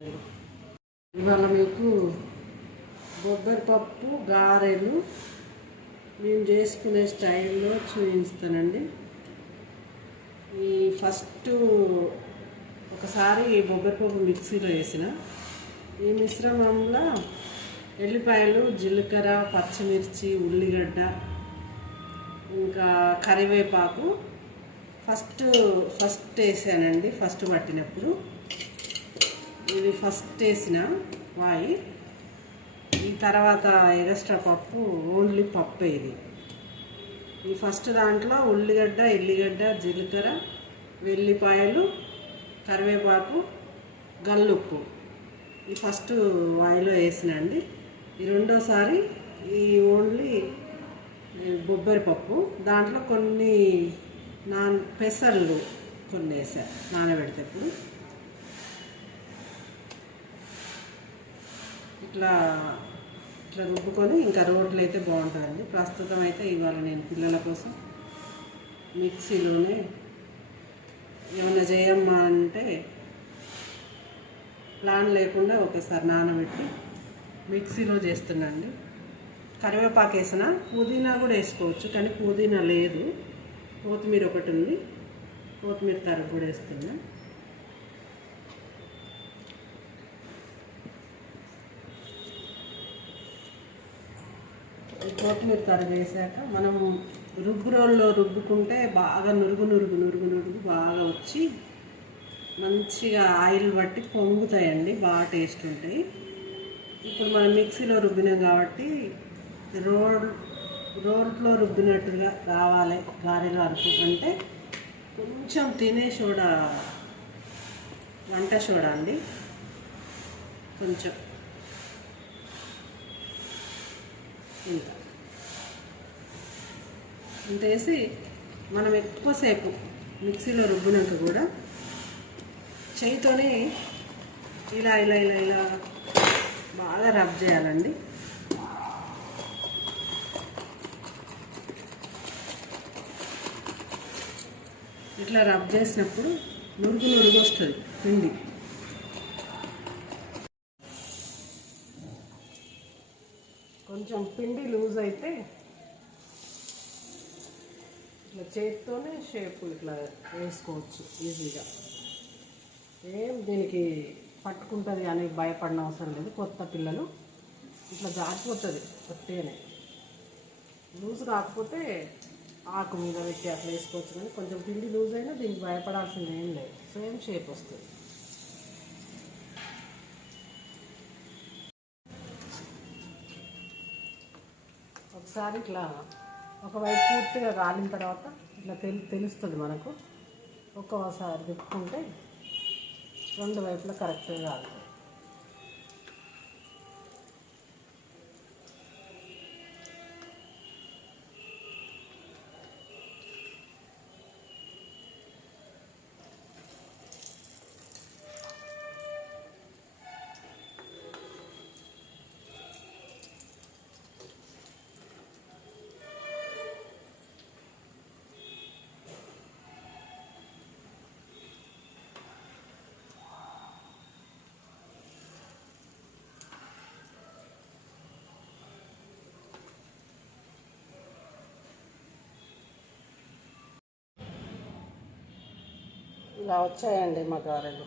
ఇవాళ మీకు బొబ్బరిపప్పు గారెలు మేము చేసుకునే స్టైల్లో చూపిస్తానండి. ఈ ఫస్ట్ ఒకసారి బొబ్బరిపప్పు మిక్సీలో వేసిన ఈ మిశ్రమంలో ఎల్లిపాయలు, జీలకర్ర, పచ్చిమిర్చి, ఉల్లిగడ్డ, ఇంకా కరివేపాకు ఫస్ట్ వేసానండి. ఫస్ట్ పట్టినప్పుడు ఇది ఫస్ట్ వేసిన వాయి. ఈ తర్వాత ఎగస్ట్రా పప్పు ఓన్లీ పప్పు. ఈ ఫస్ట్ దాంట్లో ఎల్లిగడ్డ, జీలకర్ర, వెల్లిపాయలు, కరివేపాకు, గల్లుప్పు ఈ ఫస్ట్ వాయిలో వేసినండి. ఈ రెండోసారి ఈ ఓన్లీ బొబ్బరిపప్పు దాంట్లో కొన్ని పెసర్లు కొన్ని వేసా నానబెడితేప్పుడు. ఇట్లా రుబ్బుకొని ఇంకా రోట్లు అయితే బాగుంటుందండి. ప్రస్తుతం అయితే ఇవాళ నేను పిల్లల కోసం మిక్సీలోనే ఏమైనా చేయమ్మా అంటే ప్లాన్ లేకుండా ఒకసారి నానబెట్టి మిక్సీలో చేస్తున్నాండి. కరివేపాకు వేసిన, పుదీనా కూడా వేసుకోవచ్చు, కానీ పుదీనా లేదు. కొత్తిమీర ఒకటి ఉంది, కొత్తిమీర తరుగు కూడా వేస్తున్నా. కొత్తిమీర తరుగు వేసాక మనం రోల్లో రుబ్బుకుంటే బాగా నురుగు బాగా వచ్చి మంచిగా ఆయిల్ పట్టి పొంగుతాయండి, బాగా టేస్ట్ ఉంటాయి. ఇప్పుడు మనం మిక్సీలో రుబ్బినాం కాబట్టి రోట్లో రుబ్బినట్టుగా రావాలి గారెలు అనుకుంటే కొంచెం తినే సోడా, వంట సోడా అండి, కొంచెం ఇంత వేసి మనం ఎక్కువసేపు మిక్సీలో రుబ్బినాక కూడా చేయితోనే ఇలా ఇలా ఇలా ఇలా బాగా రబ్ చేయాలండి. ఇట్లా రబ్ చేసినప్పుడు నురుగు వస్తుంది పిండి. కొంచెం పిండి లూజ్ అయితే ఇట్లా చేతితోనే షేప్ ఇట్లా వేసుకోవచ్చు ఈజీగా. ఏం దీనికి పట్టుకుంటుంది అని భయపడిన అవసరం లేదు. కొత్త పిల్లలు ఇట్లా జారిపోతుంది కొత్తగానే. లూజ్ కాకపోతే ఆకు మీద పెట్టి అట్లా వేసుకోవచ్చు, కానీ కొంచెం పిండి లూజ్ అయినా దీనికి భయపడాల్సింది ఏం లేదు, సేమ్ షేప్ వస్తుంది. ఒకసారి ఇట్లా ఒకవైపు పూర్తిగా కాలిన తర్వాత ఇట్లా తెలుస్తుంది మనకు. ఒక్కసారి తిప్పుకుంటే రెండు వైపులా కరెక్ట్గా కాలుతుంది. ఇలా వచ్చాయండి మా గారెలు.